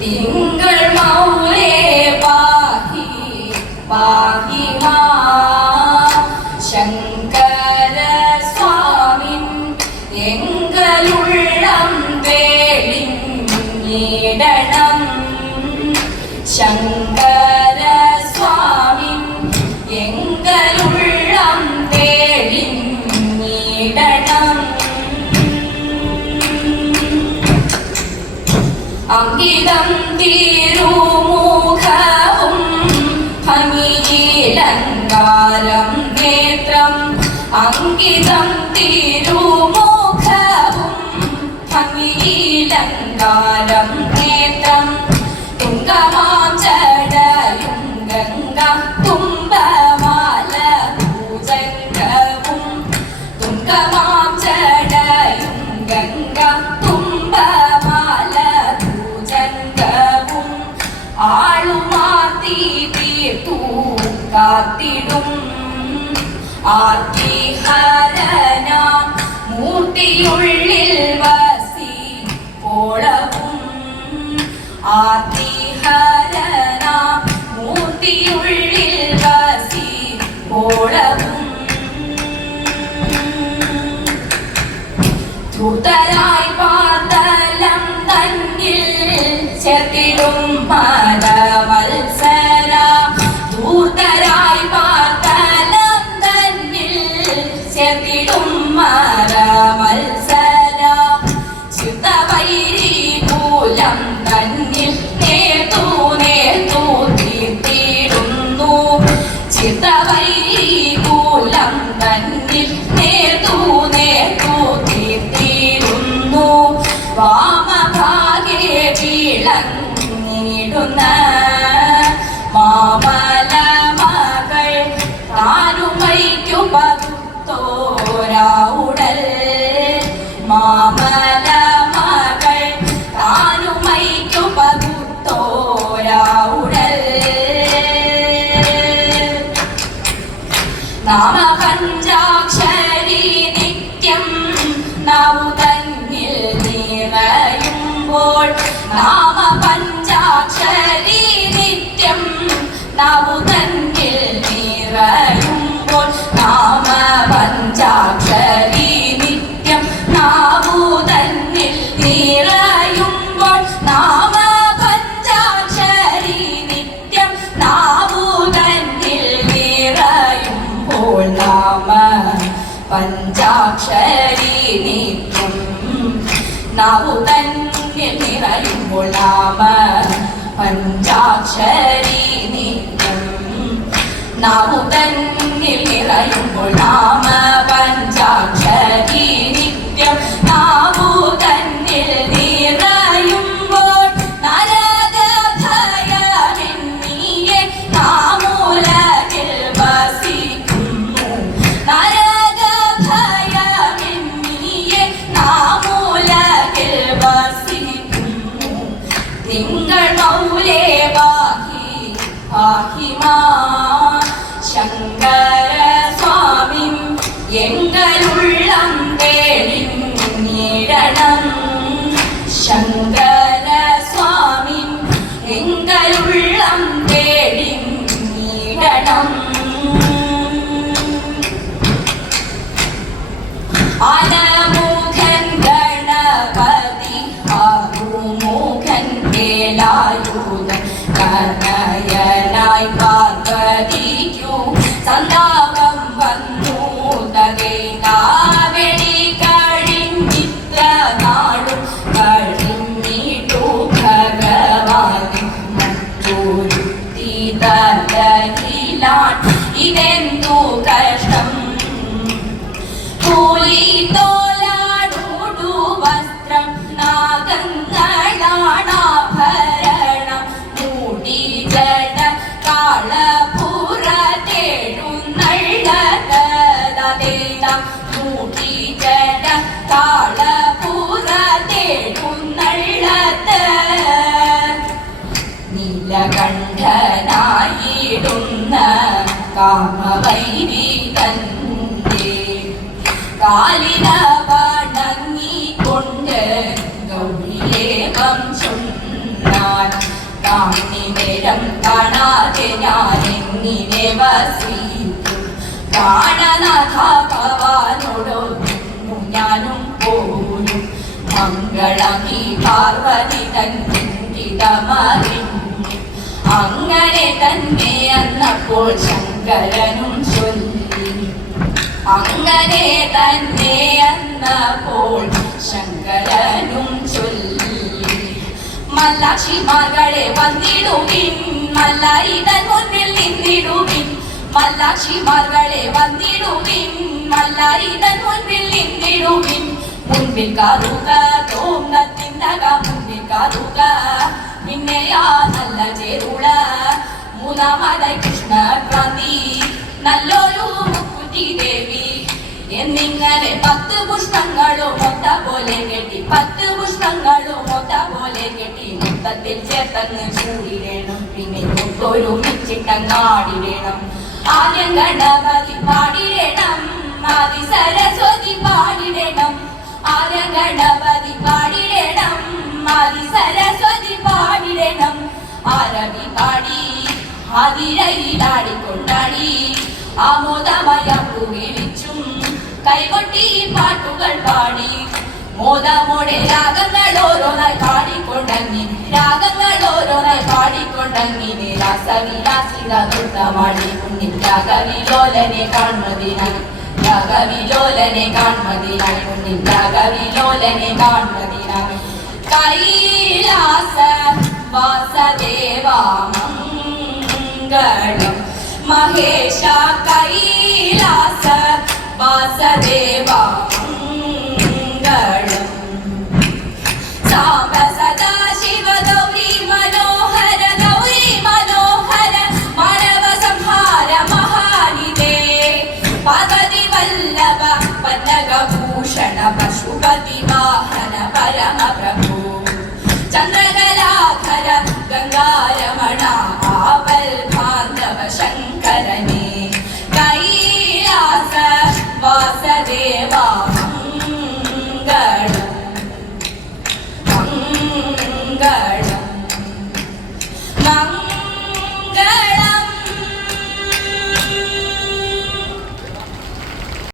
തിങ്കൾ മൗലേ പാഹി പാഹി മാ ശങ്കര സ്വാമിൻ എങ്കലുള്ളം വേളിഞ്ഞിടണം ശങ്കര സ്വാമിൻ എങ്കലുള്ളം വേളിഞ്ഞിടണം അങ്കിതം തിരുമുഖവും ഭംഗിയിലങ്കാരം നേത്രം അങ്കിതം തിരുമുഖവും ഭംഗിയിലങ്കാരം നേത്രം തുങ്കമാം ജടയും ഗംഗ കുംഭമാല ഭൂജംഗവും തുങ്കമാം ജടയും ഗംഗ കുംഭമാല ഭൂജംഗവും ആളുമാർത്തി തീർത്തു കാത്തിടും ആർത്തിഹരനാം മൂർത്തിയുള്ളിൽ വസി പോളവും ആർത്തിഹരനാം മൂർത്തിയുള്ളിൽ വസി പോളവും ധൂതരായി പാതലം തന്നിൽ ചേർത്തിടും മരവത്സര ധൂതരായി പാതലം തന്നിൽ ചേർത്തിടും മരവത്സര ചിത്തവൈരി മൂലം തന്നിൽ നേർത്തു നേർത്തു തീർത്തിടുന്നു ചിത്തവൈരി മൂലം തന്നിൽ നേർത്തു നേർത്തു തീർത്തിടുന്നു വാമഭാഗേ വിളങ്ങിടുന്ന മാമല മകൾ താനുമൈക്കു പകുത്തോരാവുടൽ മാമല മകൾ താനുമൈക്കു പകുത്തോരാവുടൽ നാമപഞ്ചാക്ഷരി നിത്യം നാവു തന്നിൽ നിറയുമ്പോൾ നാമപഞ്ചാക്ഷരി നിത്യം നാവു തന്നിൽ നിറയുമ്പോൾ നാമപഞ്ചാക്ഷരി നിത്യം നാവു തന്നിൽ നിറയുമ്പോൾ നാമപഞ്ചാക്ഷരി നിത്യം നാവു തന്നിൽ നിറയുമ്പോൾ നാമ പഞ്ചാക്ഷരി നിത്യം നാവു തന്നിൽ നിറയുമ്പോൾ നാമ പഞ്ചാക്ഷരി നിത്യം നാവു തന്നിൽ നിറയുമ്പോൾ നാമ പഞ്ചാക്ഷരി നിത്യം നാവു തന്നിൽ നിറയുമ്പോൾ നരകഭയമെന്നിയെ നാമൂലകിൽ വസിക്കുന്നു നരകഭയമെന്നിയെ നാമൂലകിൽ വസിക്കുന്നു തിങ്കൾ മൗലേ പാഹി പാഹി മാ ശങ്കര സ്വാമിൻ എങ്കലുള്ളം വേളിഞ്ഞിടണം ശങ്കര സ്വാമിൻ എങ്കലുള്ളം വേളിഞ്ഞിടണം ആനമുഖൻ ഗണപതി ആറുമുഖൻ വേലായുധൻ കനയനായി പാർവതിക്കു സന്താപം വന്നു തകൈനാവെടി കഴിഞ്ഞിത്ര നാളും കഴിഞ്ഞിട്ടു ഭഗവാനെ മറ്റൊരുത്തി തലയിലാൻ ഇതെന്തു കഷ്ടം കൂലി തോലാടൂടു വസ്ത്രം നാഗങ്ങളാണാഭരണം മൂടി ജട കാളപുറ തേടുന്നള്ളതേതാം മൂടി ജട കാളപുറ തേടുന്നള്ളത് നീലകണ്ഠനായിടുന്ന കാമവൈരി തന്റെ കാലിന ബാണ ഞാൻ നേരം കാണാതെ ഞാൻ എങ്ങനെ വസിക്കും പ്രാണനാഥ ഭവാനോടൊന്നു ഞാനും പോരും മംഗളമീ പാർവതി തന്നിടമറിഞ്ഞു അങ്ങനെ തന്നെ അന്നപ്പോൾ ശങ്കരനും ചൊല്ലി അങ്ങനെ തന്നെ അന്നപ്പോൾ ശങ്കരനും ചൊല്ലി മല്ലാക്ഷിമാർകളെ വന്നിടുവിൻ മല്ലായിതൻ മുന്നിൽ നിന്നിടുവിൻ മല്ലാക്ഷിമാർകളെ വന്നിടുവിൻ മല്ലായിതൻ മുന്നിൽ നിന്നിടുവിൻ മുൻപിൽ കാറുക തോന്നത്തിന്നക മുൻപിൽ കാറുക പിന്നെയാ നല്ല ചേരുള മൂന്നാമതായി കൃഷ്ണക്രാന്തി നല്ലൊരു മുക്കുറ്റി ദേവി എന്നിങ്ങനെ 10 പുഷ്പങ്ങളും ഒത്ത പോലെ കെട്ടി 10 പുഷ്പങ്ങളും ഒത്ത പോലെ കെട്ടി മൊത്തത്തിൽ ചേർത്തങ്ങ് ചൂടിടണം പിന്നെ ഒരുമിച്ചിട്ടങ്ങാടിടണം ആദ്യം ഗണപതി പാടിടണം ആദി സരസ്വതി പാടിടണം ആദ്യം ഗണപതി പാടിടണം ആദി സരസ്വതി പാടിടണം ആരവി പാടി ആതിരയിലാടിക്കൊണ്ടാടി ആമോദമയ വിളിച്ചും കൈകൊട്ടി പാട്ടുകൾ പാടി മോദമോടെ രാഗങ്ങൾ ഓരോന്നായി പാടിക്കൊണ്ടങ്ങിനെ രാഗങ്ങൾ ഓരോന്നായി പാടിക്കൊണ്ടങ്ങിനെ രാസവിലാസിത നൃത്തമാടി മുന്നിൽ രാഗവിലോലനെ കാൺമതിനായി രാഗവിലോലനെ കാൺമതിനായി മുന്നിൽ രാഗവിലോലനെ കാൺമതിനായി കൈലാസ വാസദേവാ മംഗളം മഹേശ കൈലാസ വാസദേവാ മംഗളം സാംബ സദാശിവ ഗൗരി മനോഹര മാനവ സംഹാര മഹാനിധേ പദതി വല്ലഭ പന്നഗഭൂഷണ പശുപതി വാഹന പരമ പ്രഭു ചന്ദ്രകലാധര ഗംഗാരമണ